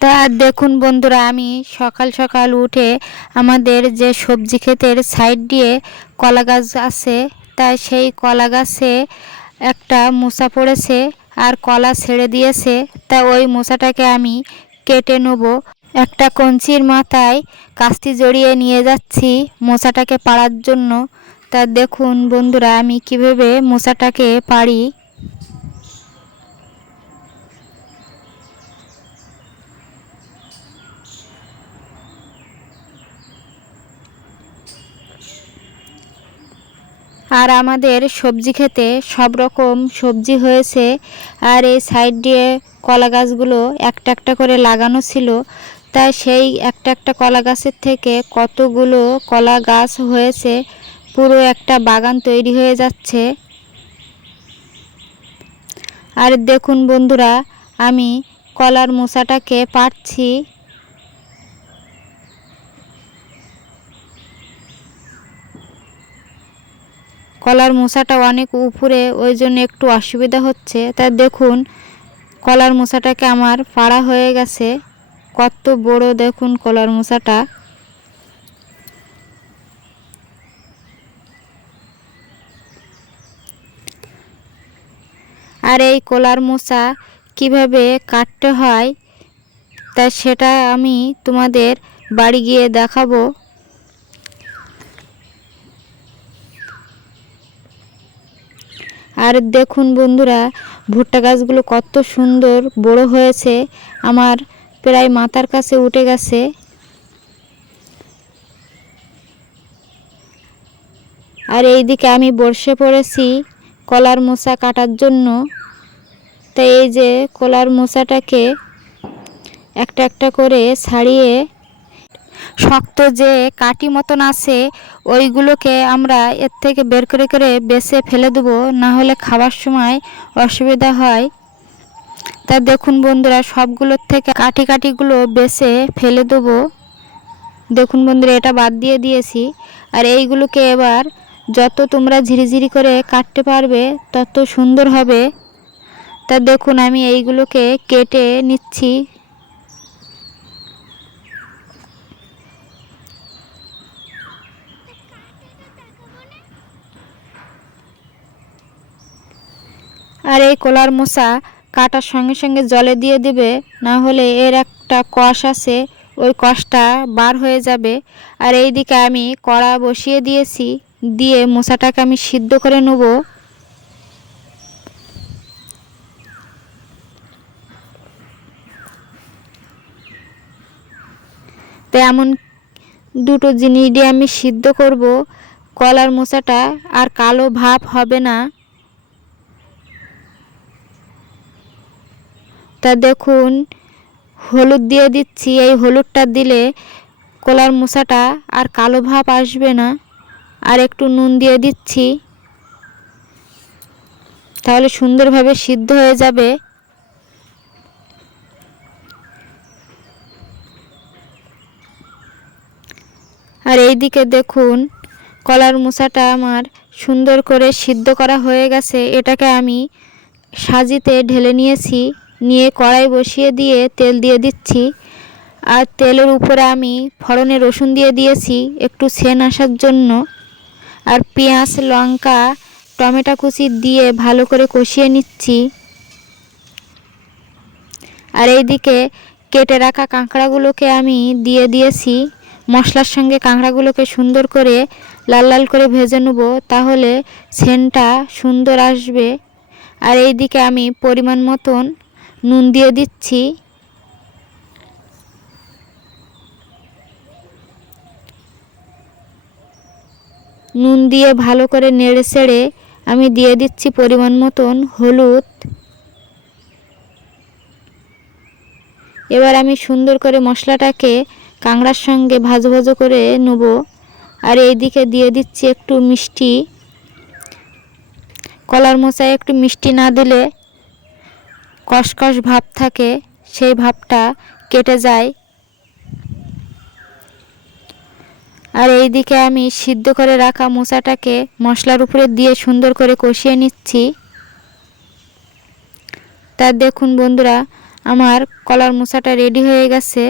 তা দেখুন বন্ধুরা, আমি সকাল সকাল উঠে আমাদের যে সবজি ক্ষেতের সাইড দিয়ে কলা গাছ আছে তাই সেই কলা গাছে একটা মশা পড়েছে আর কলা ছেড়ে দিয়েছে, তা ওই মশাটাকে আমি কেটে নেব। একটা কঞ্চির মাথায় কাস্তি জড়িয়ে নিয়ে যাচ্ছি মশাটাকে পাড়ার জন্য। তা দেখুন বন্ধুরা, আমি কীভাবে মশাটাকে পাড়ি আর আমাদের সবজি খেতে সব রকম সবজি হয়েছে। আর এই সাইড দিয়ে কলা গাছগুলো একটা একটা করে লাগানো ছিল। তাই সেই একটা একটা কলা গাছের থেকে কতগুলো কলা গাছ হয়েছে, পুরো একটা বাগান তৈরি হয়ে যাচ্ছে। আর দেখুন বন্ধুরা, আমি কলার মোচাটাকে পাড়ছি। কলার মশাটা অনেক উপরে, ওই জন্য একটু অসুবিধা হচ্ছে। তা দেখুন, কলার মশাটাকে আমার পাড়া হয়ে গেছে। কত বড় দেখুন কলার মশাটা। আর এই কলার মশা কীভাবে কাটতে হয়, তা সেটা আমি তোমাদের বাড়ি গিয়ে দেখাবো। আর দেখুন বন্ধুরা, ভুট্টা গাছগুলো কত সুন্দর বড় হয়েছে। আমার প্রায় মাথার কাছে উঠে গেছে। আর এই দিকে আমি বর্ষে পড়েছি কলার মোচা কাটার জন্য। তাই এই যে কলার মোচাটাকে একটা একটা করে ছাড়িয়ে শক্ত যে কাটি মতন আছে, ওইগুলোকে আমরা এর থেকে বের করে করে বেছে ফেলে দেবো না হলে খাওয়ার সময় অসুবিধা হয়। তা দেখুন বন্ধুরা, সবগুলোর থেকে কাটি কাটিগুলো বেছে ফেলে দেবো। দেখুন বন্ধুরা, এটা বাদ দিয়ে দিয়েছি। আর এইগুলোকে এবার যত তোমরা ঝিরিঝিরি করে কাটতে পারবে, তত সুন্দর হবে। তা দেখুন, আমি এইগুলোকে কেটে নিচ্ছি। আর এই কলার মশা কাটার সঙ্গে সঙ্গে জলে দিয়ে দেবে, না হলে এর একটা কষ আছে, ওই কষটা বার হয়ে যাবে। আর এই দিকে আমি কড়া বসিয়ে দিয়েছি, দিয়ে মশাটাকে আমি সিদ্ধ করে নেব। তো এমন দুটো জিনিস দিয়ে আমি সিদ্ধ করব। কলার মশাটা আর কালো ভাব হবে না। তা দেখুন, হলুদ দিয়ে দিচ্ছি, এই হলুদটা দিলে কলার মশাটা আর কালো ভাব আসবে না। আর একটু নুন দিয়ে দিচ্ছি। তাহলে সুন্দরভাবে সিদ্ধ হয়ে যাবে। আর এই দিকে দেখুন, কলার মশাটা আমার সুন্দর করে সিদ্ধ করা হয়ে গেছে। এটাকে আমি সাজিতে ঢেলে নিয়েছি। নিয়ে কড়াই বসিয়ে দিয়ে তেল দিয়ে দিচ্ছি। আর তেলের উপরে আমি ফড়নে রসুন দিয়ে দিয়েছি একটু সেন আসার জন্য। আর পেঁয়াজ, লঙ্কা, টমেটো কুচি দিয়ে ভালো করে কষিয়ে নিচ্ছি। আর এইদিকে কেটে রাখা কাঁকড়াগুলোকে আমি দিয়ে দিয়েছি। মশলার সঙ্গে কাঁকড়াগুলোকে সুন্দর করে লাল লাল করে ভেজে নেব, তাহলে সেনটা সুন্দর আসবে। আর এইদিকে আমি পরিমাণ মতন নুন দিয়ে দিচ্ছি। নুন দিয়ে ভালো করে নেড়ে সেড়ে আমি দিয়ে দিচ্ছি পরিমাণ মতন হলুদ। এবার আমি সুন্দর করে মশলাটাকে কাঁকড়ার সঙ্গে ভাজো ভাজো করে নেব। আর এইদিকে দিয়ে দিচ্ছি একটু মিষ্টি। কলার মশায় একটু মিষ্টি না দিলে কষকষ ভাব থাকে, সেই ভাবটা কেটে যায়। আর এই দিকে আমি সিদ্ধ করে রাখা মোচাটাকে মশলার উপরে দিয়ে সুন্দর করে কষিয়ে নিচ্ছি। তা দেখুন বন্ধুরা, আমার কলার মোচাটা রেডি হয়ে গেছে।